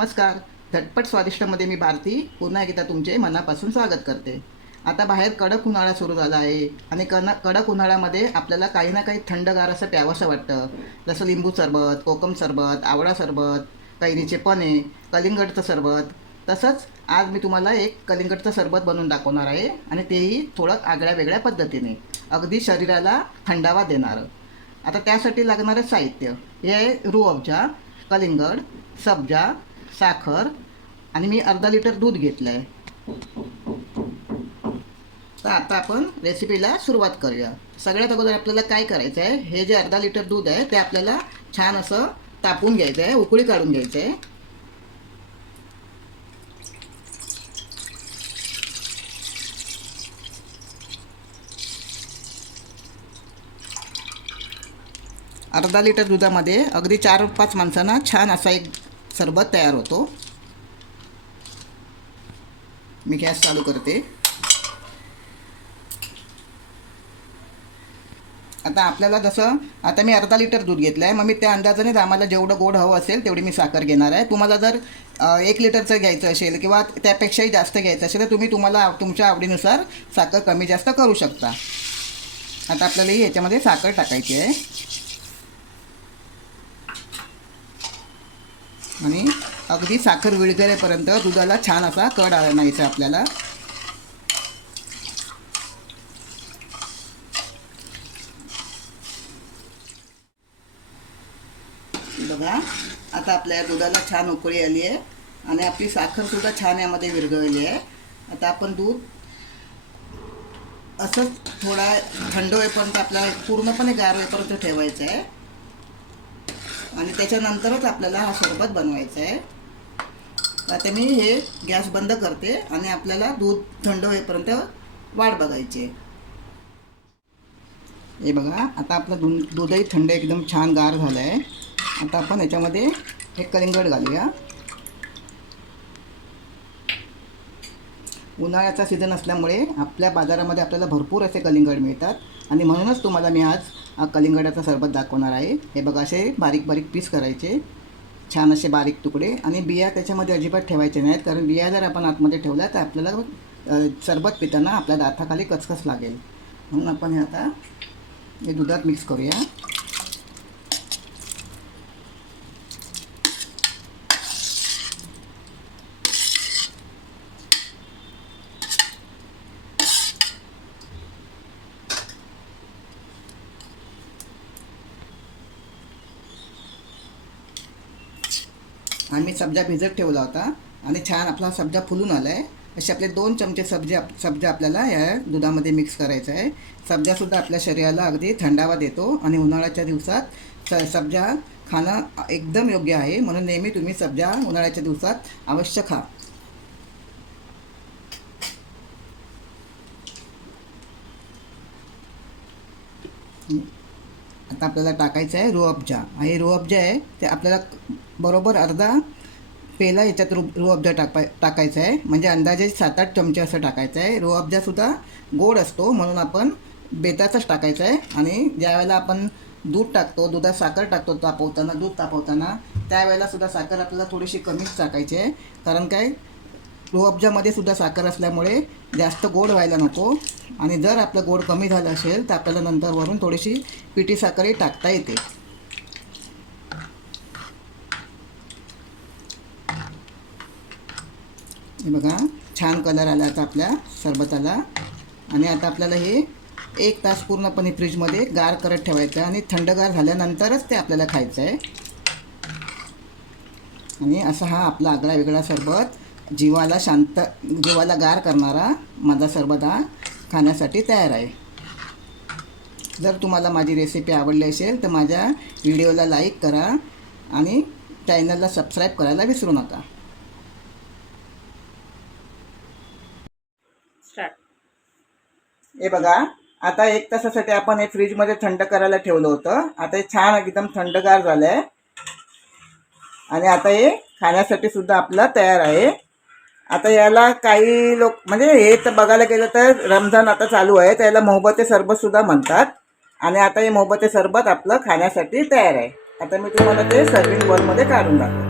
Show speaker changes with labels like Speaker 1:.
Speaker 1: नमस्कार. झटपट स्वादिष्टमध्ये मी भारती. पुन्हा एकदा तुमचे मनापासून स्वागत करते. आता बाहेर कडक उन्हाळा सुरू झाला आहे आणि कन कडक उन्हाळ्यामध्ये आपल्याला काही ना काही थंडगार असं प्यावंसं वाटतं. जसं लिंबू सरबत कोकम सरबत आवळा सरबत कैरीचे पने कलिंगडचं सरबत. तसंच आज मी तुम्हाला एक कलिंगडचं सरबत बनवून दाखवणार आहे आणि तेही थोडं आगळ्या वेगळ्या पद्धतीने. अगदी शरीराला थंडावा देणारं. आता त्यासाठी लागणारं साहित्य हे आहे रूअफजा कलिंगड सब्जा साखर आणि मी अर्धा लिटर दूध घेतलं आहे तर आता आपण रेसिपीला सुरुवात करूया. सगळ्यात अगोदर आपल्याला काय करायचं आहे हे जे अर्धा लिटर दूध आहे ते आपल्याला छान असं तापून घ्यायचं आहे उकळी काढून घ्यायचं आहे अर्धा लिटर दुधामध्ये अगदी चार पाच माणसांना छान असा एक सरबत तयार होतो. मी गॅस चालू करते. आता आपल्याला जसं आता मी अर्धा लिटर दूध घेतलं आहे मग मी त्या अंदाजाने आम्हाला जेवढं गोड हवं असेल तेवढी मी साखर घेणार आहे. तुम्हाला जर एक लिटरचं घ्यायचं असेल किंवा त्यापेक्षाही जास्त घ्यायचं असेल तर तुम्ही तुम्हाला तुमच्या आवडीनुसार साखर कमी जास्त करू शकता. आता आपल्याला ही याच्यामध्ये साखर टाकायची आहे. आणि अगदी साखर विळगरेपर्यंत दुधाला छान असा कड आणायचा आपल्याला. बघा आता आपल्या दुधाला छान उकळी आली आहे आणि आपली साखरसुद्धा छान यामध्ये विरघळली आहे. आता आपण दूध असंच थोडा थंड होईपर्यंत आपल्याला पूर्णपणे गार होईपर्यंत ठेवायचं आहे. आणि त्याच्यानंतरच आपल्याला हा सरबत बनवायचा आहे. आता मी हे गॅस बंद करते आणि आपल्याला दूध थंड होईपर्यंत वाट बघायची हे बघा आता आपलं दूध दूधही थंड एकदम छान गार झालं आहे. आता आपण याच्यामध्ये हे कलिंगड घालूया. उन्हाळ्याचा सीझन असल्यामुळे आपल्या बाजारामध्ये आपल्याला भरपूर असे कलिंगड मिळतात. आणि म्हणूनच तुम्हाला मी आज हा कलिंगडाचा सरबत दाखवणार आहे. हे बघा असे बारीक बारीक पीस करायचे. छान असे बारीक तुकडे. आणि बिया त्याच्यामध्ये अजिबात ठेवायचे नाहीत कारण बिया जर आपण आतमध्ये ठेवल्या तर आपल्याला सरबत पिताना आपल्या दाताखाली कचकच लागेल. म्हणून आपण हे आता हे दुधात मिक्स करूया. आम्ही सब्जा भिजत ठेवला होता आणि छान आपला सब्जा फुलून आला आहे असे आपले दोन चमचे सब्जे आप सब्जा आपल्याला या दुधामध्ये मिक्स करायचं आहे. सब्जासुद्धा आपल्या शरीराला अगदी थंडावा देतो आणि उन्हाळ्याच्या दिवसात स सब्जा खाणं एकदम योग्य आहे. म्हणून नेहमी तुम्ही सब्जा उन्हाळ्याच्या दिवसात अवश्य खा. आता आपल्याला टाकायचं आहे रोअबजा आणि रोअबजा आहे ते आपल्याला बरोबर अर्धा पेला याच्यात रू रोअबजा टाकाय टाकायचा आहे. म्हणजे अंदाजे सात आठ चमचे असं टाकायचं आहे. रोअबजासुद्धा गोड असतो म्हणून आपण बेताचाच टाकायचा आहे. आणि ज्यावेळेला आपण दूध टाकतो दुधात साखर टाकतो तापवताना दूध तापवताना त्यावेळेलासुद्धा साखर आपल्याला थोडीशी कमीच टाकायची आहे. कारण काय? लोअब्जामध्ये सुद्धा साखर असल्यामुळे जास्त गोड व्हायला नको. आणि जर आपलं गोड कमी झालं असेल तर आपल्याला नंतर वरून थोडीशी पिठी साखरही टाकता येते. हे बघा छान कलर आला आता आपल्या सरबताला. आणि आता आपल्याला हे एक तास पूर्णपणे फ्रीजमध्ये गार करत ठेवायचं आहे आणि थंडगार झाल्यानंतरच ते आपल्याला खायचं आहे. आणि असा हा आपला आगळा वेगळा सरबत जीवाला शांत जीवाला गार करणारा माझा हा खाण्यासाठी तयार आहे. जर तुम्हाला माझी रेसिपी आवडली असेल तर माझ्या व्हिडिओला लाईक करा आणि चॅनलला सबस्क्राईब करायला विसरू नका. हे बघा आता एक तासासाठी आपण हे फ्रीजमध्ये थंड करायला ठेवलं होतं. आता हे छान एकदम थंडगार झालं आहे आणि आता हे खाण्यासाठी सुद्धा आपलं तयार आहे. आता याला काही लोक म्हणजे हे तर बघायला गेलं तर रमजान आता चालू आहे तर याला मोहबते सरबतसुद्धा म्हणतात. आणि आता हे मोहबते सरबत आपलं खाण्यासाठी तयार आहे. आता मी तुम्हाला ते सर्विंग बॉलमध्ये काढून दाखवतो.